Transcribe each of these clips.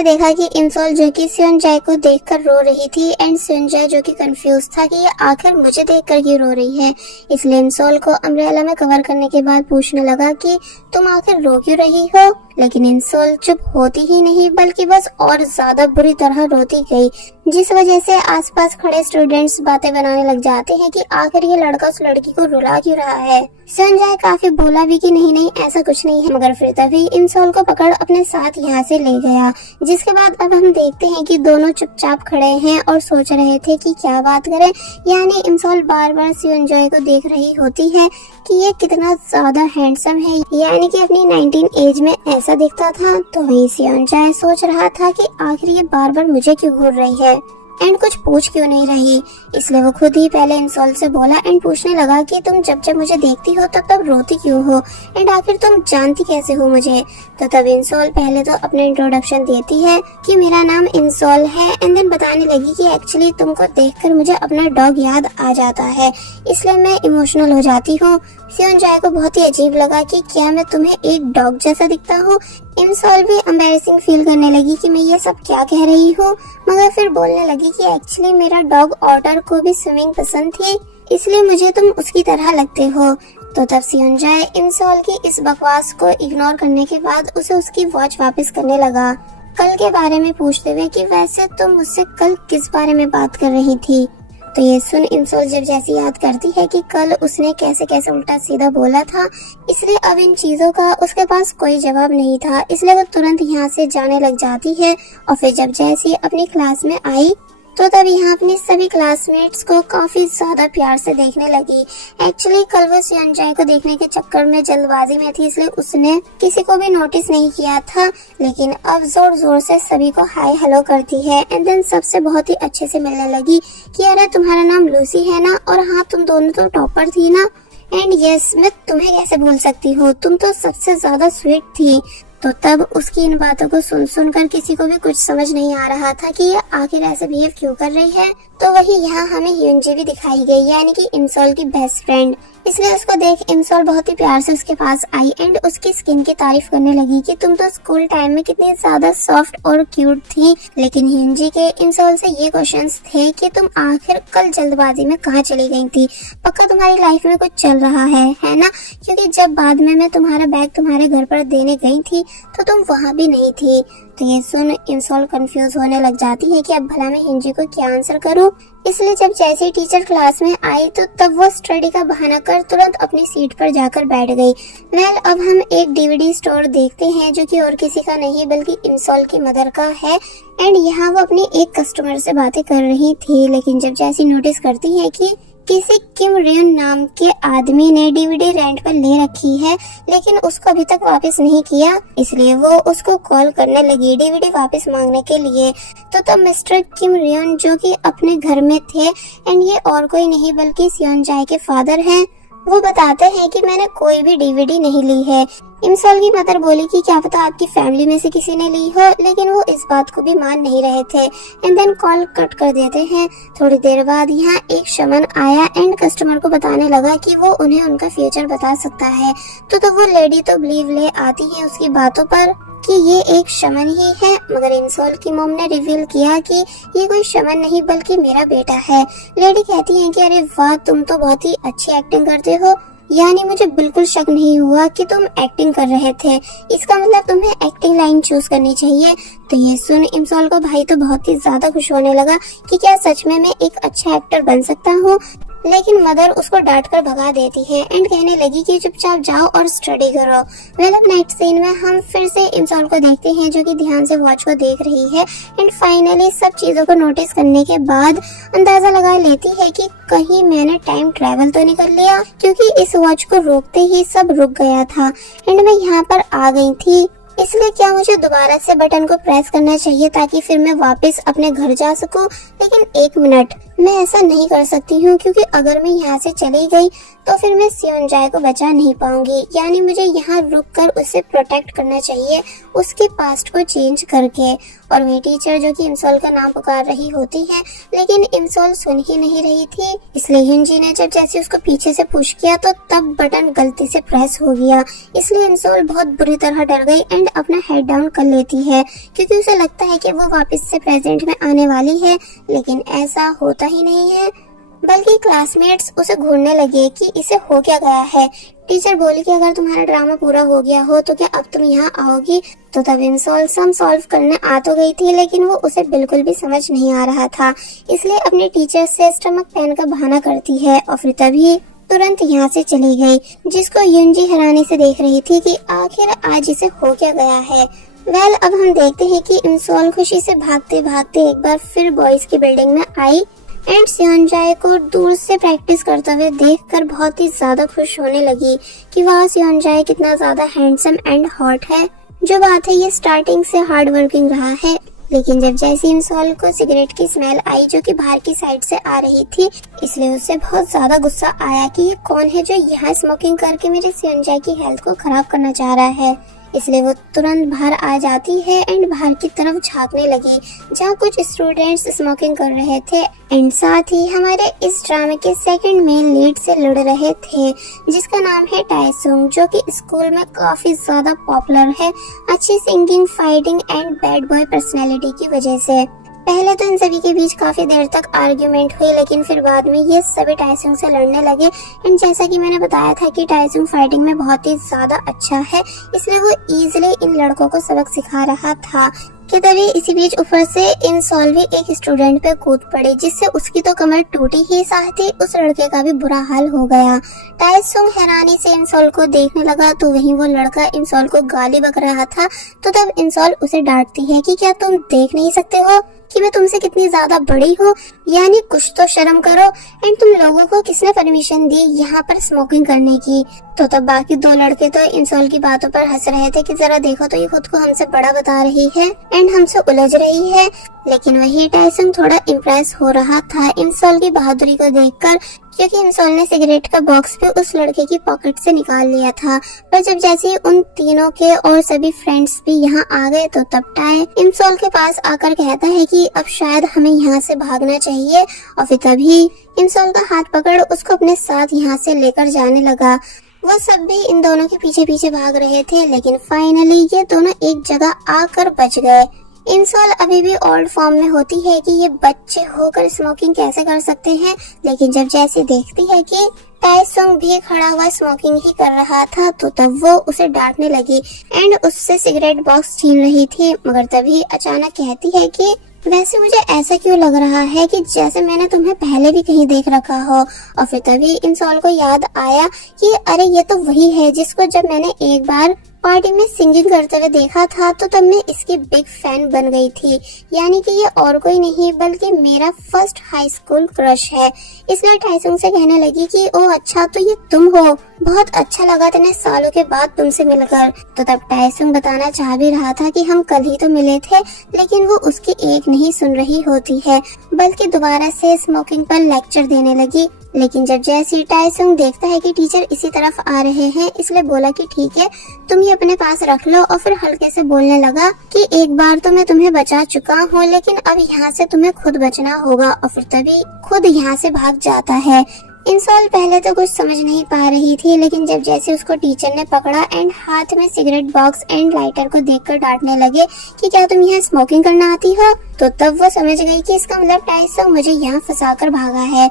ने देखा कि इमसोल जो कि सेओनजाए को देखकर रो रही थी एंड सेओनजाए जो कि कंफ्यूज था कि ये आखिर मुझे देखकर क्यों रो रही है। इसलिए इमसोल को अम्ब्रेला में कवर करने के बाद पूछने लगा कि तुम आखिर रो क्यों रही हो। लेकिन इमसोल चुप होती ही नहीं बल्कि बस और ज्यादा बुरी तरह रोती गई, जिस वजह से आसपास खड़े स्टूडेंट्स बातें बनाने लग जाते हैं कि आखिर ये लड़का उस लड़की को रुला क्यों रहा है। सेओनजाए काफी बोला भी कि नहीं नहीं ऐसा कुछ नहीं है, मगर फिर तभी इमसोल को पकड़ अपने साथ यहाँ से ले गया। जिसके बाद अब हम देखते हैं कि दोनों चुपचाप खड़े हैं और सोच रहे थे कि क्या बात करें। यानी इमसोल बार बार सेओनजाए को देख रही होती है कि ये कितना ज्यादा हैंडसम है, यानी कि अपनी 19 एज में ऐसा दिखता था। तो वही सेओनजाए सोच रहा था कि आखिर ये बार बार मुझे क्यों घूर रही है एंड कुछ पूछ क्यों नहीं रही। इसलिए वो खुद ही पहले इमसोल से बोला एंड पूछने लगा कि तुम जब जब मुझे देखती हो तब रोती क्यों हो एंड आखिर तुम जानती कैसे हो मुझे। तो तब इमसोल पहले तो अपने इंट्रोडक्शन देती है कि मेरा नाम इमसोल है एंड देन बताने लगी कि एक्चुअली तुमको देखकर मुझे अपना डॉग याद आ जाता है, इसलिए मैं इमोशनल हो जाती हूँ। सेओनजाए को बहुत ही अजीब लगा कि क्या मैं तुम्हें एक डॉग जैसा दिखता हूँ। इमसोल भी एम्बैरेसिंग फील करने लगी कि मैं ये सब क्या कह रही हूँ, मगर फिर बोलने लगी कि एक्चुअली मेरा डॉग ऑटर को भी स्विमिंग पसंद थी, इसलिए मुझे तुम उसकी तरह लगते हो। तो तब सेओनजाए इमसोल की इस बकवास को इग्नोर करने के बाद उसे उसकी वॉच वापस करने लगा, कल के बारे में पूछते हुए कि वैसे तुम मुझसे कल किस बारे में बात कर रही थी। तो ये सुन इमसोल जब जैसी याद करती है कि कल उसने कैसे कैसे उल्टा सीधा बोला था, इसलिए अब इन चीजों का उसके पास कोई जवाब नहीं था, इसलिए वो तुरंत यहाँ से जाने लग जाती है। और फिर जब जैसी अपनी क्लास में आई तो तब यहाँ अपने सभी क्लासमेट्स को काफी ज्यादा प्यार से देखने लगी। एक्चुअली कल वो सेओनजाए को देखने के चक्कर में जल्दबाजी में थी, इसलिए उसने किसी को भी नोटिस नहीं किया था, लेकिन अब जोर जोर से सभी को हाय हेलो करती है एंड देन सबसे बहुत ही अच्छे से मिलने लगी कि अरे तुम्हारा नाम लूसी है ना, और हाँ तुम दोनों तो टॉपर थी ना, एंड यस मैं तुम्हें कैसे भूल सकती हूँ, तुम तो सबसे ज्यादा स्वीट थी। तो तब उसकी इन बातों को सुन सुनकर किसी को भी कुछ समझ नहीं आ रहा था कि ये आखिर ऐसे बिहेव क्यों कर रही है। तो वही यहाँ हमें ह्यूनजी भी दिखाई गई, यानी कि इमसोल की बेस्ट फ्रेंड। इसलिए उसको देख इमसोल बहुत ही प्यार से उसके पास आई एंड उसकी स्किन की तारीफ करने लगी कि तुम तो स्कूल टाइम में कितनी ज्यादा सॉफ्ट और क्यूट थी। लेकिन ह्यूनजी के इमसोल से ये क्वेश्चंस थे कि तुम आखिर कल जल्दबाजी में कहाँ चली गई थी, पक्का तुम्हारी लाइफ में कुछ चल रहा है ना, क्योंकि जब बाद में मैं तुम्हारा बैग तुम्हारे घर पर देने गई थी तो तुम वहाँ भी नहीं थी। तो ये सुन इमसोल कंफ्यूज होने लग जाती है कि अब भला मैं ह्यूनजी को क्या आंसर करूँ। इसलिए जब जैसे टीचर क्लास में आई तो तब वो स्टडी का बहाना कर तुरंत अपनी सीट पर जाकर बैठ गई। अब हम एक डीवीडी स्टोर देखते हैं जो कि और किसी का नहीं बल्कि इमसोल की मदर का है एंड यहाँ वो अपनी एक कस्टमर से बातें कर रही थी। लेकिन जब जैसी नोटिस करती है कि किसी किम रियन नाम के आदमी ने डीवीडी रेंट पर ले रखी है लेकिन उसको अभी तक वापस नहीं किया, इसलिए वो उसको कॉल करने लगी डीवीडी वापस मांगने के लिए। तो तब मिस्टर किम रियन जो कि अपने घर में थे एंड ये और कोई नहीं बल्कि सेओनजाए के फादर हैं, वो बताते हैं कि मैंने कोई भी डीवीडी नहीं ली है। इमसोल की मदर बोली कि क्या पता आपकी फैमिली में से किसी ने ली हो, लेकिन वो इस बात को भी मान नहीं रहे थे एंड देन कॉल कट कर देते हैं। थोड़ी देर बाद यहाँ एक शमन आया एंड कस्टमर को बताने लगा कि वो उन्हें उनका फ्यूचर बता सकता है। तो वो लेडी तो बिलीव ले आती है उसकी बातों पर कि ये एक शमन ही है, मगर इमसोल की मॉम ने रिवील किया कि ये कोई शमन नहीं बल्कि मेरा बेटा है। लेडी कहती है कि अरे वाह तुम तो बहुत ही अच्छी एक्टिंग करते हो, यानी मुझे बिल्कुल शक नहीं हुआ कि तुम एक्टिंग कर रहे थे, इसका मतलब तुम्हें एक्टिंग लाइन चूज करनी चाहिए। तो ये सुन इमसोल को भाई तो बहुत ही ज्यादा खुश होने लगा कि क्या सच में मैं एक अच्छा एक्टर बन सकता हूँ। लेकिन मदर उसको डांट कर भगा देती है एंड कहने लगी कि चुपचाप जाओ और स्टडी करो। अब नेक्स्ट सीन में हम फिर से इमसोल को देखते हैं जो कि ध्यान से वॉच को देख रही है एंड फाइनली सब चीजों को नोटिस करने के बाद अंदाजा लगा लेती है कि कहीं मैंने टाइम ट्रेवल तो नहीं कर लिया, क्योंकि इस वॉच को रोकते ही सब रुक गया था एंड मैं यहाँ पर आ गई थी। इसलिए क्या मुझे दोबारा से बटन को प्रेस करना चाहिए ताकि फिर मैं वापस अपने घर जा सकूं। लेकिन एक मिनट, मैं ऐसा नहीं कर सकती हूँ क्योंकि अगर मैं यहाँ से चली गई तो फिर मैं सियोनजाए को बचा नहीं पाऊंगी। यानी मुझे यहाँ रुककर उसे प्रोटेक्ट करना चाहिए, उसके पास्ट को चेंज करके। और मेरी टीचर जो कि इमसोल का नाम पुकार रही होती है, लेकिन इमसोल सुन ही नहीं रही थी। इसलिए युनजी ने जब जैसे उसको पीछे से पुश किया तो तब बटन गलती से प्रेस हो गया। इसलिए इमसोल बहुत बुरी तरह डर गई एंड अपना हेड डाउन कर लेती है क्योंकि उसे लगता है कि वो वापस से प्रेजेंट में आने वाली है, लेकिन ऐसा होता ही नहीं है। बल्कि क्लासमेट्स उसे घूरने लगे कि इसे हो क्या गया है। टीचर बोली कि अगर तुम्हारा ड्रामा पूरा हो गया हो तो क्या अब तुम यहाँ आओगी। तो तब इमसोल सम सॉल्व करने आ तो गई थी, लेकिन वो उसे बिल्कुल भी समझ नहीं आ रहा था। इसलिए अपने टीचर से स्टमक पेन का बहाना करती है और फिर तभी तुरंत यहाँ से चली गई, जिसको युनजी हैरानी से देख रही थी कि आखिर आज इसे हो क्या गया है। अब हम देखते हैं कि इमसोल खुशी से भागते भागते एक बार फिर बॉयज की बिल्डिंग में आई एंड सियोनजाए को दूर से प्रैक्टिस करते हुए देखकर बहुत ही ज्यादा खुश होने लगी कि वाह सियोनजाए कितना ज्यादा हैंडसम एंड हॉट है। जो बात है ये स्टार्टिंग से हार्ड वर्किंग रहा है, लेकिन जब जैसे इमसोल को सिगरेट की स्मेल आई जो कि बाहर की साइड से आ रही थी, इसलिए उसे बहुत ज्यादा गुस्सा आया कि ये कौन है जो यहाँ स्मोकिंग करके मेरे सियोनजाए की हेल्थ को खराब करना चाह रहा है। इसलिए वो तुरंत बाहर आ जाती है एंड बाहर की तरफ झांकने लगी जहाँ कुछ स्टूडेंट्स स्मोकिंग कर रहे थे एंड साथ ही हमारे इस ड्रामे के सेकंड मेन लीड से लड़ रहे थे, जिसका नाम है टाइसुंग, जो कि स्कूल में काफी ज्यादा पॉपुलर है अच्छी singing, fighting and bad boy personality की वजह से। पहले तो इन सभी के बीच काफी देर तक आर्ग्यूमेंट हुई, लेकिन फिर बाद में ये सभी टाइसुंग से लड़ने लगे एंड जैसा कि मैंने बताया था कि टाइसुंग फाइटिंग में बहुत ही ज्यादा अच्छा है, इसलिए वो इजीली इन लड़कों को सबक सिखा रहा था कि तभी इसी बीच ऊपर से इमसोल भी एक स्टूडेंट पे कूद पड़ी, जिससे उसकी तो कमर टूटी ही, साथ ही उस लड़के का भी बुरा हाल हो गया। टाइसुंग हैरानी से इमसोल को देखने लगा तो वहीं वो लड़का इमसोल को गाली बक रहा था। तो तब इमसोल उसे डांटती है कि क्या तुम देख नहीं सकते हो कि मैं तुमसे कितनी ज्यादा बड़ी हूँ, यानी कुछ तो शर्म करो। एंड तुम लोगों को किसने परमिशन दी यहाँ पर स्मोकिंग करने की। तो तब बाकी दो लड़के तो इमसोल की बातों पर हंस रहे थे कि जरा देखो तो ये खुद को हमसे बड़ा बता रही है एंड हमसे उलझ रही है, लेकिन वही टाइसुंग थोड़ा इम्प्रेस हो रहा था इमसोल की बहादुरी को देखकर, क्योंकि इमसोल ने सिगरेट का बॉक्स भी उस लड़के की पॉकेट से निकाल लिया था। पर जब जैसे ही उन तीनों के और सभी फ्रेंड्स भी यहाँ आ गए तो तब टाई इमसोल के पास आकर कहता है कि अब शायद हमें यहाँ से भागना चाहिए, और फिर तभी इमसोल का हाथ पकड़ उसको अपने साथ यहाँ से लेकर जाने लगा। वो सब भी इन दोनों के पीछे पीछे भाग रहे थे, लेकिन फाइनली ये दोनों एक जगह आकर बच गए। इमसोल अभी भी ओल्ड फॉर्म में होती है कि ये बच्चे होकर स्मोकिंग कैसे कर सकते हैं, लेकिन जब जैसे देखती है कि टाइसुंग भी खड़ा हुआ स्मोकिंग ही कर रहा था तो तब वो उसे डांटने लगी एंड उससे सिगरेट बॉक्स छीन रही थी। मगर तभी अचानक कहती है कि वैसे मुझे ऐसा क्यों लग रहा है कि जैसे मैंने तुम्हें पहले भी कहीं देख रखा हो। और फिर तभी इमसोल को याद आया कि अरे ये तो वही है जिसको जब मैंने एक बार पार्टी में सिंगिंग करते हुए देखा था तो तब मैं इसकी बिग फैन बन गई थी, यानी कि ये और कोई नहीं बल्कि मेरा फर्स्ट हाई स्कूल क्रश है। इसलिए टाइसुंग से कहने लगी कि ओह अच्छा तो ये तुम हो, बहुत अच्छा लगा इतने सालों के बाद तुमसे मिलकर। तो तब टाइसुंग बताना चाह भी रहा था कि हम कल ही तो मिले थे, लेकिन वो उसकी एक नहीं सुन रही होती है बल्कि दोबारा से स्मोकिंग पर लेक्चर देने लगी। लेकिन जब जैसे टाइसुंग देखता है कि टीचर इसी तरफ आ रहे हैं, इसलिए बोला कि ठीक है तुम ये अपने पास रख लो, और फिर हल्के से बोलने लगा कि एक बार तो मैं तुम्हें बचा चुका हूँ, लेकिन अब यहाँ से तुम्हें खुद बचना होगा। और फिर तभी खुद यहाँ से भाग जाता है। इमसोल पहले तो कुछ समझ नहीं पा रही थी, लेकिन जब जैसे उसको टीचर ने पकड़ा एंड हाथ में सिगरेट बॉक्स एंड लाइटर को देखकर डांटने लगे कि क्या तुम यहाँ स्मोकिंग करना आती हो, तो तब वो समझ गई कि इसका मतलब टाइसुंग मुझे यहाँ फंसाकर भागा है।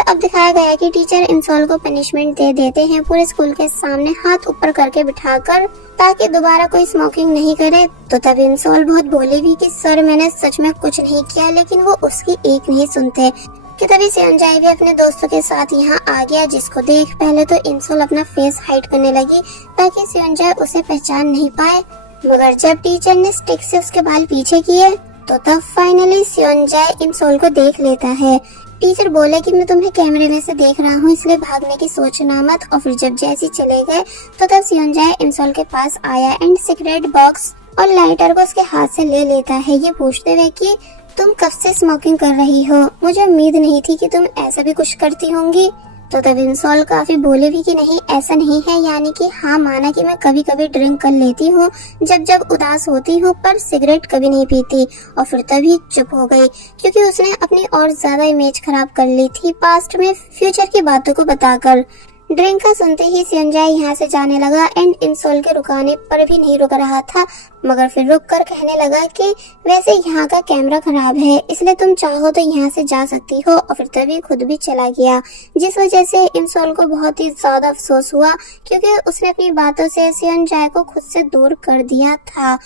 अब दिखाया गया कि टीचर इमसोल को पनिशमेंट दे देते हैं पूरे स्कूल के सामने हाथ ऊपर करके बिठाकर, ताकि दोबारा कोई स्मोकिंग नहीं करे। तो तब इमसोल बहुत बोली भी कि सर मैंने सच में कुछ नहीं किया, लेकिन वो उसकी एक नहीं सुनते। कि तभी सियोनजाए भी अपने दोस्तों के साथ यहाँ आ गया, जिसको देख पहले तो इमसोल अपना फेस हाइड करने लगी ताकि सियोनजाए उसे पहचान नहीं पाए। मगर जब टीचर ने स्टिक से उसके बाल पीछे किए तो तब फाइनली सियोनजाए इमसोल को देख लेता है। टीचर बोले कि मैं तुम्हें कैमरे में से देख रहा हूँ, इसलिए भागने की सोचना मत। और फिर जब जैसे चले गए तो तब सियोनजाए इमसोल के पास आया एंड सिगरेट बॉक्स और लाइटर को उसके हाथ से ले लेता है, ये पूछते हुए कि तुम कब से स्मोकिंग कर रही हो? मुझे उम्मीद नहीं थी कि तुम ऐसा भी कुछ करती होंगी। तो तब इंसॉल काफी बोले भी कि नहीं ऐसा नहीं है, यानी कि हाँ माना कि मैं कभी कभी ड्रिंक कर लेती हूँ जब जब उदास होती हूँ, पर सिगरेट कभी नहीं पीती। और फिर तभी चुप हो गई क्योंकि उसने अपनी और ज्यादा इमेज खराब कर ली थी पास्ट में फ्यूचर की बातों को बताकर। ड्रिंक का सुनते ही संजय यहाँ से जाने लगा एंड इंसोल के रुकाने पर भी नहीं रुक रहा था, मगर फिर रुक कर कहने लगा कि वैसे यहाँ का कैमरा खराब है, इसलिए तुम चाहो तो यहाँ से जा सकती हो। और फिर तभी खुद भी चला गया, जिस वजह से इंसोल को बहुत ही ज्यादा अफसोस हुआ क्योंकि उसने अपनी बातों से संजय को खुद से दूर कर दिया था।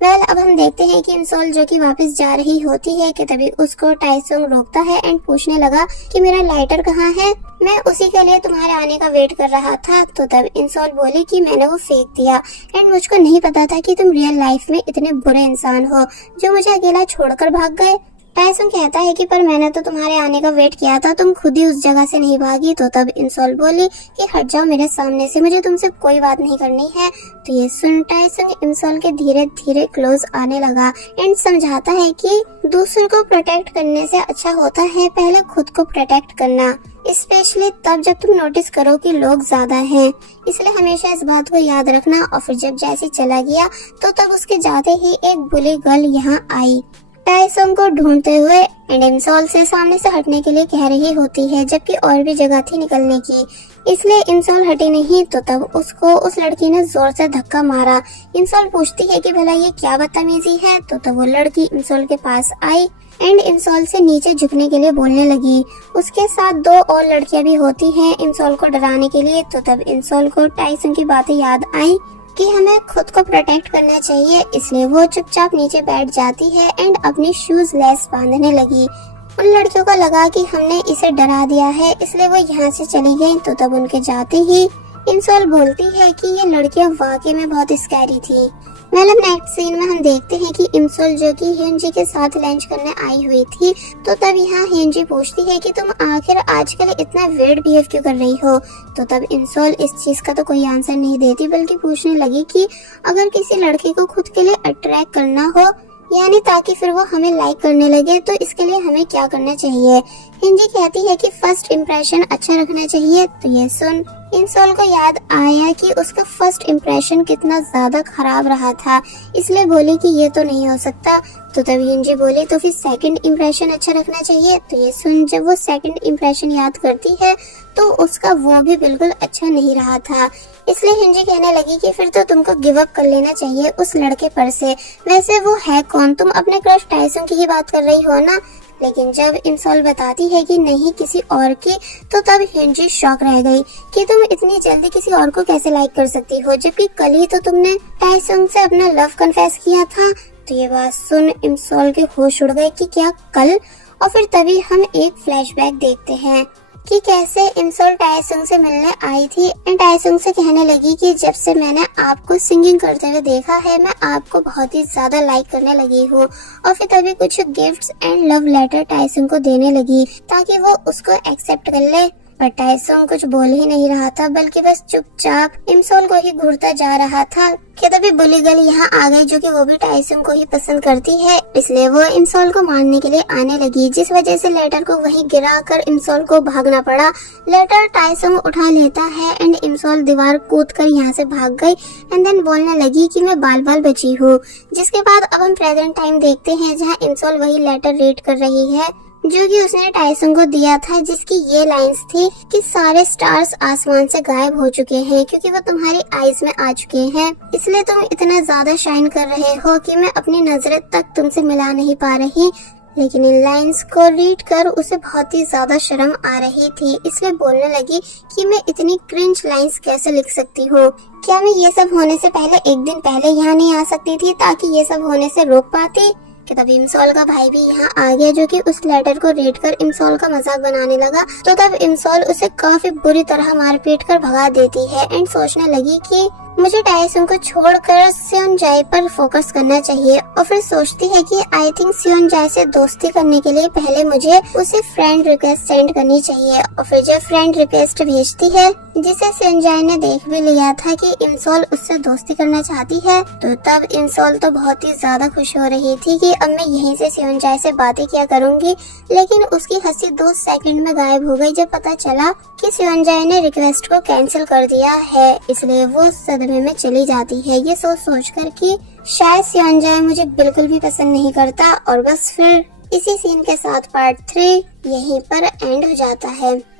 अब हम देखते हैं कि इंसोल जो कि वापस जा रही होती है कि तभी उसको टाइसुंग रोकता है एंड पूछने लगा कि मेरा लाइटर कहाँ है, मैं उसी के लिए तुम्हारे आने का वेट कर रहा था। तो तब इंसोल बोली कि मैंने वो फेंक दिया एंड मुझको नहीं पता था कि तुम रियल लाइफ में इतने बुरे इंसान हो जो मुझे अकेला छोड़कर भाग गए। टाइसन कहता है कि पर मैंने तो तुम्हारे आने का वेट किया था, तुम खुद ही उस जगह से नहीं भागी। तो तब इंसोल बोली कि हट जाओ मेरे सामने से, मुझे तुमसे कोई बात नहीं करनी है। तो ये सुन टाइसन इंसोल के धीरे धीरे क्लोज आने लगा एंड समझाता है कि दूसरों को प्रोटेक्ट करने से अच्छा होता है पहले खुद को प्रोटेक्ट करना, स्पेशली तब जब तुम नोटिस करो कि लोग ज्यादा हैं। इसलिए हमेशा इस बात को याद रखना। और फिर जब जैसे चला गया तो तब उसके जाते ही एक बुली गर्ल यहाँ आई टाइसोंग को ढूंढते हुए एंड इंसोल से सामने से हटने के लिए कह रही होती है, जबकि और भी जगह थी निकलने की, इसलिए इंसोल हटी नहीं। तो तब उसको उस लड़की ने जोर से धक्का मारा। इंसोल पूछती है कि भला ये क्या बदतमीजी है। तो तब वो लड़की इंसोल के पास आई एंड इंसोल से नीचे झुकने के लिए बोलने लगी। उसके साथ दो और लड़कियां भी होती हैं इंसोल को डराने के लिए। तो तब इंसोल को टाइसन की बातें याद आई कि हमें खुद को प्रोटेक्ट करना चाहिए, इसलिए वो चुपचाप नीचे बैठ जाती है एंड अपनी शूज लेस बांधने लगी। उन लड़कियों को लगा कि हमने इसे डरा दिया है, इसलिए वो यहाँ से चली गई। तो तब उनके जाते ही इंसोल बोलती है कि ये लड़कियां वाकई में बहुत स्कैरी थी। नेक्स्ट सीन में हम देखते हैं कि इंसोल जो कि हियनजी के साथ लंच करने आई हुई थी। तो तब यहाँ हियनजी पूछती है कि तुम आखिर आजकल इतना वियर्ड बिहेव क्यों कर रही हो। तो तब इंसोल इस चीज का तो कोई आंसर नहीं देती, बल्कि पूछने लगी कि अगर किसी लड़के को खुद के लिए अट्रैक्ट करना हो, यानी ताकि फिर वो हमें लाइक करने लगे, तो इसके लिए हमें क्या करना चाहिए। हिंजी कहती है कि फर्स्ट इम्प्रेशन अच्छा रखना चाहिए। तो ये सुन इंसोल को याद आया कि उसका फर्स्ट इम्प्रेशन कितना ज्यादा खराब रहा था, इसलिए बोली कि ये तो नहीं हो सकता। तो तब हिंजी बोली तो फिर सेकंड इम्प्रेशन अच्छा रखना चाहिए। तो ये सुन जब वो सेकंड इम्प्रेशन याद करती है तो उसका वो भी बिल्कुल अच्छा नहीं रहा था, इसलिए हिंजी कहने लगी कि फिर तो तुमको गिव अप कर लेना चाहिए उस लड़के पर से। वैसे वो है कौन? तुम अपने क्रश टाइसन की ही बात कर रही हो ना। लेकिन जब इंसोल बताती है कि नहीं किसी और की, तो तब हिंजी शॉक रह गई कि तुम इतनी जल्दी किसी और को कैसे लाइक कर सकती हो, जबकि कल ही तो तुमने टाइसन से अपना लव कन्फेस किया था। तो ये बात सुन इंसोल के होश उड़ गए कि क्या कल। और फिर तभी हम एक फ्लैशबैक देखते हैं कि कैसे इंसोल टाइसुंग से मिलने आई थी एंड टाइसुंग से कहने लगी कि जब से मैंने आपको सिंगिंग करते हुए देखा है, मैं आपको बहुत ही ज्यादा लाइक करने लगी हूँ। और फिर तभी कुछ गिफ्ट्स एंड लव लेटर टाइसुंग को देने लगी ताकि वो उसको एक्सेप्ट कर ले। पर टाइसुंग कुछ बोल ही नहीं रहा था, बल्कि बस चुपचाप इंसोल को ही घूरता जा रहा था कि तभी बुली गर्ल यहाँ आ गई, जो कि वो भी टाइसुंग को ही पसंद करती है, इसलिए वो इंसोल को मारने के लिए आने लगी, जिस वजह से लेटर को वहीं गिराकर इंसोल को भागना पड़ा। लेटर टाइसुंग उठा लेता है एंड इंसोल दीवार कूदकर यहाँ से भाग गई एंड देन बोलने लगी कि मैं बाल बाल बची हूँ। जिसके बाद अब हम प्रेजेंट टाइम देखते हैं, जहाँ इंसोल वही लेटर रीड कर रही है जो कि उसने टाइसुंग को दिया था, जिसकी ये लाइंस थी कि सारे स्टार्स आसमान से गायब हो चुके हैं क्योंकि वो तुम्हारी आईज में आ चुके हैं, इसलिए तुम इतना ज्यादा शाइन कर रहे हो कि मैं अपनी नजरें तक तुमसे मिला नहीं पा रही। लेकिन इन लाइंस को रीड कर उसे बहुत ही ज्यादा शर्म आ रही थी, इसलिए बोलने लगी कि मैं इतनी क्रिंज लाइंस कैसे लिख सकती हूँ। क्या मैं ये सब होने से पहले एक दिन पहले यहाँ नहीं आ सकती थी ताकि ये सब होने से रोक पाती। कि तब इंसोल का भाई भी यहाँ आ गया, जो कि उस लेटर को रीड कर इंसोल का मजाक बनाने लगा। तो तब इंसोल उसे काफी बुरी तरह मार पीट कर भगा देती है एंड सोचने लगी कि मुझे टाइसुंग को छोड़कर सेओनजाई पर फोकस करना चाहिए। और फिर सोचती है कि आई थिंक सेओनजाई से दोस्ती करने के लिए पहले मुझे उसे फ्रेंड रिक्वेस्ट सेंड करनी चाहिए। और फिर जब फ्रेंड रिक्वेस्ट भेजती है, जिसे सेओनजाई ने देख भी लिया था कि इंसोल उससे दोस्ती करना चाहती है, तो तब इंसोल तो बहुत ही ज्यादा खुश हो रही थी कि अब मैं यहीं से सेओनजाई से बातें किया करूंगी। लेकिन उसकी हंसी 2 सेकंड में गायब हो गई जब पता चला कि सेओनजाई ने रिक्वेस्ट को कैंसिल कर दिया है। इसलिए वो सदमे में चली जाती है, ये सोच कर कि शायद सेओनजाई मुझे बिल्कुल भी पसंद नहीं करता। और बस फिर इसी सीन के साथ पार्ट 3 यहीं पर एंड हो जाता है।